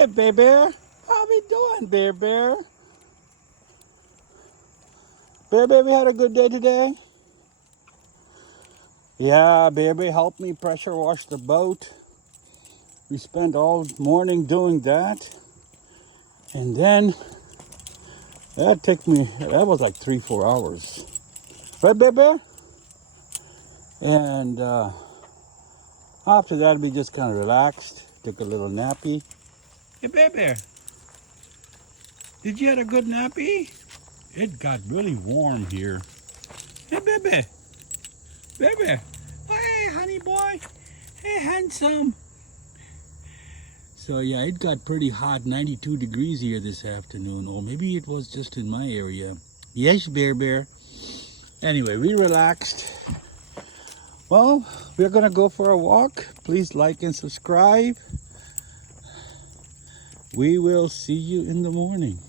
Hey, Bear Bear. How we doing, Bear Bear? Bear Bear, we had a good day today? Yeah, Bear Bear helped me pressure wash the boat. We spent all morning doing that. And then, that was like 3-4 hours. Right, Bear Bear? And after that, we just kind of relaxed, took a little nappy. Hey, Bear Bear, did you have a good nappy? It got really warm here. Hey, Bear Bear. Bear Bear. Hey, honey boy. Hey, handsome. So yeah, it got pretty hot, 92 degrees here this afternoon. Or maybe it was just in my area. Yes, Bear Bear. Anyway, we relaxed. Well, we're gonna go for a walk. Please like and subscribe. We will see you in the morning.